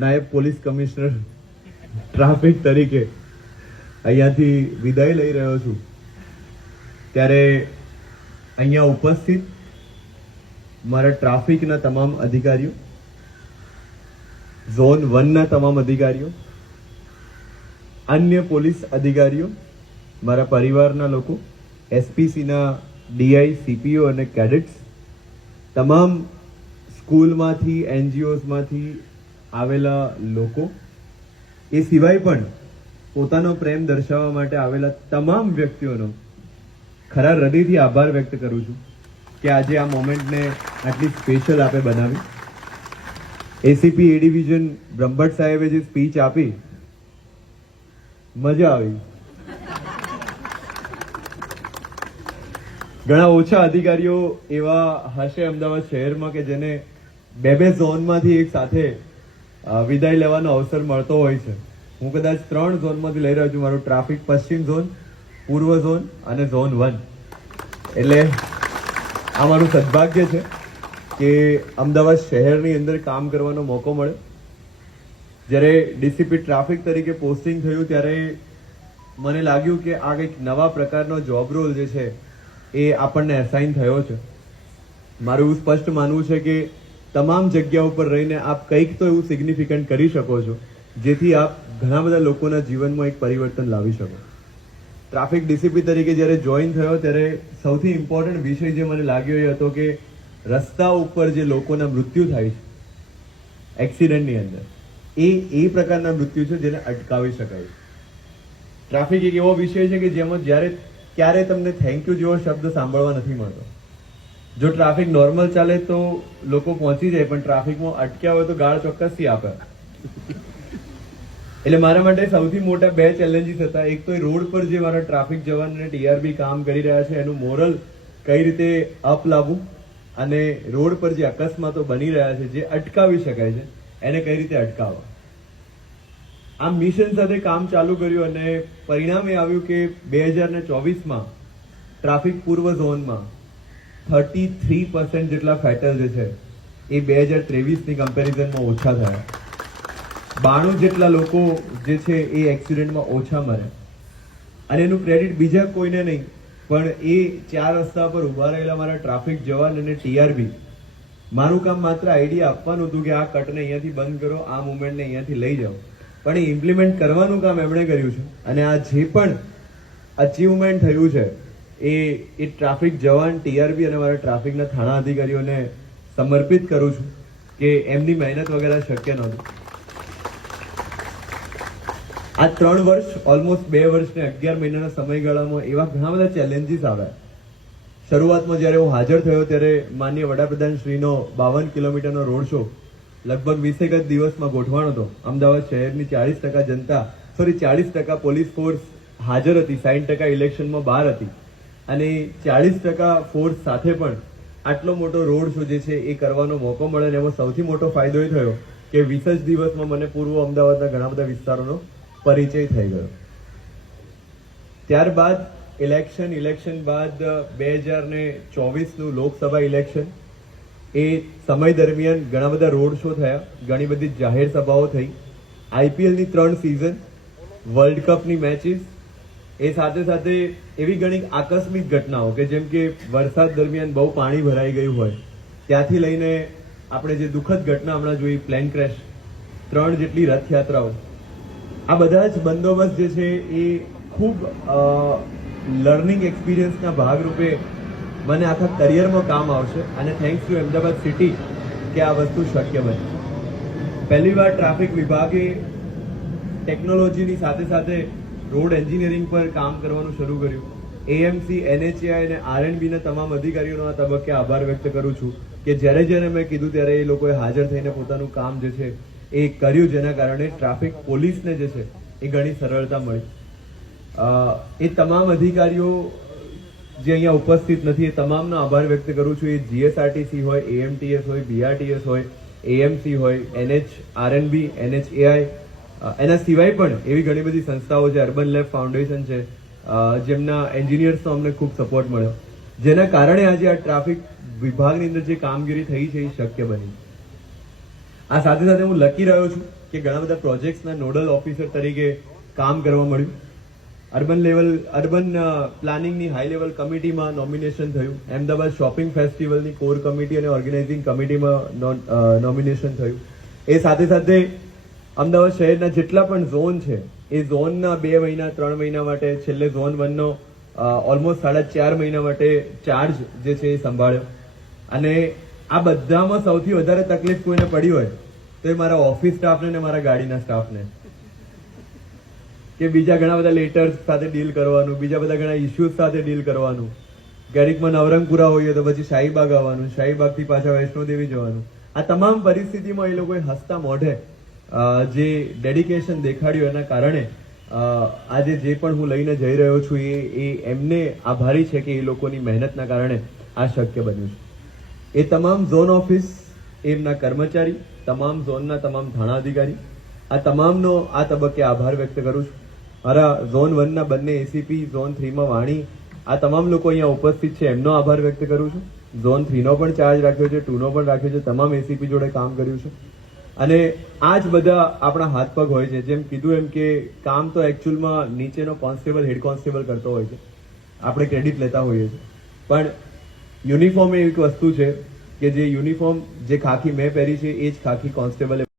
નાયબ police commissioner traffic તરીકે અહીંયાથી વિદાય લઈ રહ્યો છું ત્યારે અહીંયા ઉપસ્થિત મારા ટ્રાફિકના તમામ અધિકારીઓ, ઝોન 1 ના તમામ અધિકારીઓ, અન્ય પોલીસ અધિકારીઓ, મારા પરિવારના લોકો, એસપીસીના ડીઆઈ, સીપીઓ અને કેડેટ્સ, તમામ સ્કૂલમાંથી, એનજીઓઝમાંથી આવેલા લોકો, એ સિવાય પણ પોતાનો પ્રેમ દર્શાવવા માટે આવેલા તમામ વ્યક્તિઓનો ખરા હૃદયથી આભાર વ્યક્ત કરું છું કે આજે આ મોમેન્ટને આટલી સ્પેશિયલ આપે બનાવી. એસીપી એ ડિવિઝન બ્રહ્મભટ્ટ સાહેબે જે સ્પીચ આપી, મજા આવી. ઘણા ઓછા અધિકારીઓ એવા હશે અમદાવાદ શહેરમાં કે જેને બે ઝોનમાંથી એક સાથે વિદાય લેવાનો અવસર મળતો હોય છે. હું કદાચ 3 ઝોનમાંથી લઈ રહ્યો છું, મારું ટ્રાફિક પશ્ચિમ ઝોન, પૂર્વ ઝોન અને ઝોન 1. એટલે આ મારું સદભાગ્ય છે કે અમદાવાદ શહેરની અંદર કામ કરવાનો મોકો મળે. જ્યારે ડીસીપી ટ્રાફિક તરીકે પોસ્ટિંગ થયું ત્યારે મને લાગ્યું કે આ કંઈક નવા પ્રકારનો જોબ રોલ જે છે એ આપણને એસાઇન થયો છે. મારું એવું સ્પષ્ટ માનવું છે કે તમામ જગ્યા ઉપર રહીને આપ કંઈક તો એવું સિગ્નિફિકન્ટ કરી શકો છો જેથી આપ ઘણા બધા લોકોના જીવનમાં એક પરિવર્તન લાવી શકો. ટ્રાફિક ડીસીપી તરીકે જ્યારે જોઈન થયો ત્યારે સૌથી ઇમ્પોર્ટન્ટ વિષય જે મને લાગ્યો એ હતો કે રસ્તા ઉપર જે લોકોના મૃત્યુ થાય છે એક્સિડન્ટની અંદર, એ પ્રકારના મૃત્યુ છે જેને અટકાવી શકાય. ટ્રાફિક એક એવો વિષય છે કે જેમાં ક્યારે તમને થેન્ક યુ જેવો શબ્દ સાંભળવા નથી મળતો. જો ટ્રાફિક નોર્મલ ચાલે તો લોકો પહોંચી જાય, પણ ટ્રાફિકમાં અટક્યા હોય તો ગાળ ચોક્કસથી આપે. એટલે મારા માટે સૌથી મોટા 2 ચેલેન્જીસ હતા. એક તો રોડ પર જે મારા ટ્રાફિક જવાન અને ટીઆરબી કામ કરી રહ્યા છે એનું મોરલ કઈ રીતે અપ લાવવું, અને રોડ પર જે અકસ્માતો બની રહ્યા છે જે અટકાવી શકાય છે એને કઈ રીતે અટકાવવા. આ મિશન સાથે કામ ચાલુ કર્યું અને પરિણામ એ આવ્યું કે 2024માં ટ્રાફિક પૂર્વ ઝોનમાં 33% જેટલા ફેટલ જે છે એ 2023ની કમ્પેરિઝનમાં ઓછા થયા. 92 જેટલા લોકો જે છે એ એક્સિડન્ટમાં ઓછા મર્યા. અને એનું ક્રેડિટ બીજા કોઈને નહીં, પણ એ 4 રસ્તા પર ઉભા રહેલા મારા ટ્રાફિક જવાન અને ટીઆરબી. મારું કામ માત્ર આઈડિયા આપવાનું હતું કે આ કટને અહીંયાથી બંધ કરો, આ મુવમેન્ટને અહીંયાથી લઈ જાઓ, પણ એ ઇમ્પ્લિમેન્ટ કરવાનું કામ એમણે કર્યું છે. અને આ જે પણ અચીવમેન્ટ થયું છે એ ટ્રાફિક જવાન, ટીઆરબી અને મારા ટ્રાફિકના થાણા અધિકારીઓને સમર્પિત કરું છું કે એમની મહેનત વગેરે શક્ય નહોતું. આ 3 વર્ષ, ઓલમોસ્ટ 2 વર્ષ ને 11 મહિનાના સમયગાળામાં એવા ઘણા બધા ચેલેન્જીસ આવ્યા. શરૂઆતમાં જ્યારે હું હાજર થયો ત્યારે માનનીય વડાપ્રધાન શ્રીનો 52 કિલોમીટરનો રોડ શો લગભગ 20 એક દિવસમાં ગોઠવાનો હતો. અમદાવાદ શહેરની 40% જનતા, 40% પોલીસ ફોર્સ હાજર હતી, 60% ઇલેક્શનમાં બહાર હતી, અને 40% ફોર્સ સાથે પણ આટલો મોટો રોડ શો જે છે એ કરવાનો મોકો મળે. અને એમાં સૌથી મોટો ફાયદો એ થયો કે 20 જ દિવસમાં મને પૂર્વ અમદાવાદના ઘણા બધા વિસ્તારોનો પરિચય થઈ ગયો. ત્યારબાદ ઇલેક્શન બાદ 2024નું લોકસભા ઇલેક્શન, એ સમય દરમિયાન ઘણા બધા રોડ શો થયા, ઘણી બધી જાહેર સભાઓ થઈ, આઈપીએલની 3 સિઝન, વર્લ્ડ કપની મેચીસ, એ સાથે સાથે એવી ઘણી આકસ્મિક ઘટનાઓ કે જેમ કે વરસાદ દરમિયાન બહુ પાણી ભરાઈ ગયું હોય ત્યાંથી લઈને આપણે જે દુઃખદ ઘટના હમણાં જોઈ, પ્લેન ક્રેશ, 3 જેટલી રથયાત્રાઓ, આ બધા જ બંદોબસ્ત જે છે એ ખૂબ લર્નિંગ એક્સપિરિયન્સના ભાગરૂપે મને આખા કરિયરમાં કામ આવશે. અને થેન્ક્સ ટુ અમદાવાદ સિટી કે આ વસ્તુ શક્ય બની. પહેલી વાર ટ્રાફિક વિભાગે ટેકનોલોજીની સાથે સાથે રોડ એન્જિનિયરિંગ પર કામ કરવાનું શરૂ કર્યું. એએમસી, એનએચએઆઈ અને આરએનબીના તમામ અધિકારીઓનો આ તબક્કે આભાર વ્યક્ત કરું છું કે જ્યારે મેં કીધું ત્યારે એ લોકોએ હાજર થઈને પોતાનું કામ જે છે એ કર્યું, જેના કારણે ટ્રાફિક પોલીસને જે છે એ ઘણી સરળતા મળી. એ તમામ અધિકારીઓ જે અહીંયા ઉપસ્થિત નથી એ તમામનો આભાર વ્યક્ત કરું છું. એ જીએસઆરટીસી હોય, એએમટીએસ હોય, બીઆરટીએસ હોય, એએમસી હોય, આરએનબી, એનએચએઆઈ, એના સિવાય પણ એવી ઘણી બધી સંસ્થાઓ છે, અર્બન લેબ ફાઉન્ડેશન છે, જેમના એન્જિનિયર્સનો અમને ખૂબ સપોર્ટ મળ્યો, જેના કારણે આજે આ ટ્રાફિક વિભાગની અંદર જે કામગીરી થઈ છે એ શક્ય બની. આ સાથે સાથે હું લકી રહ્યો છું કે ઘણા બધા પ્રોજેક્ટ્સના નોડલ ઓફિસર તરીકે કામ કરવા મળ્યું. અર્બન પ્લાનિંગની હાઈ લેવલ કમિટીમાં નોમિનેશન થયું. અમદાવાદ શોપિંગ ફેસ્ટિવલની કોર કમિટી અને ઓર્ગેનાઇઝિંગ કમિટીમાં નોમિનેશન થયું. એ સાથે સાથે અમદાવાદ શહેરના જેટલા પણ ઝોન છે એ ઝોનના 2 મહિના 3 મહિના માટે છેલ્લે ઝોન 1 નો ઓલમોસ્ટ 4.5 મહિના માટે ચાર્જ જે છે એ સંભાળ્યો. અને આ બધામાં સૌથી વધારે તકલીફ કોઈને પડી હોય તો એ મારા ઓફિસ સ્ટાફને ને મારા ગાડીના સ્ટાફને, કે બીજા ઘણા બધા લેટર્સ સાથે ડીલ કરવાનું, બીજા બધા ઘણા ઇસ્યુઝ સાથે ડીલ કરવાનું. ગરીકમાં નવરંગપુરા હોઈએ તો પછી શાહીબાગ આવવાનું, શાહીબાગથી પાછા વૈષ્ણોદેવી જવાનું. આ તમામ પરિસ્થિતિમાં એ લોકોએ હસતા મોઢે જે ડેડિકેશન દેખાડ્યું એના કારણે આજે જે પણ હું લઈને જઈ રહ્યો છું એ એમને આભારી છે કે એ લોકોની મહેનતના કારણે આ શક્ય બન્યું છે. એ તમામ ઝોન ઓફિસ, એમના કર્મચારી, તમામ ઝોનના તમામ થાણા અધિકારી, આ તમામનો આ તબક્કે આભાર વ્યક્ત કરું છું. મારા ઝોન 1 ના બંને એસીપી, ઝોન 3 માં વાણી, આ તમામ લોકો અહીંયા ઉપસ્થિત છે એમનો આભાર વ્યક્ત કરું છું. ઝોન 3 નો પણ ચાર્જ રાખ્યો છે, 2 નો પણ રાખ્યો છે, તમામ એસીપી જોડે કામ કર્યું છે. અને આ જ બધા આપણા હાથ પગ હોય છે. જેમ કીધું એમ કે કામ તો એકચ્યુઅલમાં નીચેનો કોન્સ્ટેબલ, હેડ કોન્સ્ટેબલ કરતો હોય છે, આપણે ક્રેડિટ લેતા હોઈએ છીએ. પણ યુનિફોર્મ એવી એક વસ્તુ છે કે જે યુનિફોર્મ જે ખાખી મેં પહેરી છે એ જ ખાખી કોન્સ્ટેબલે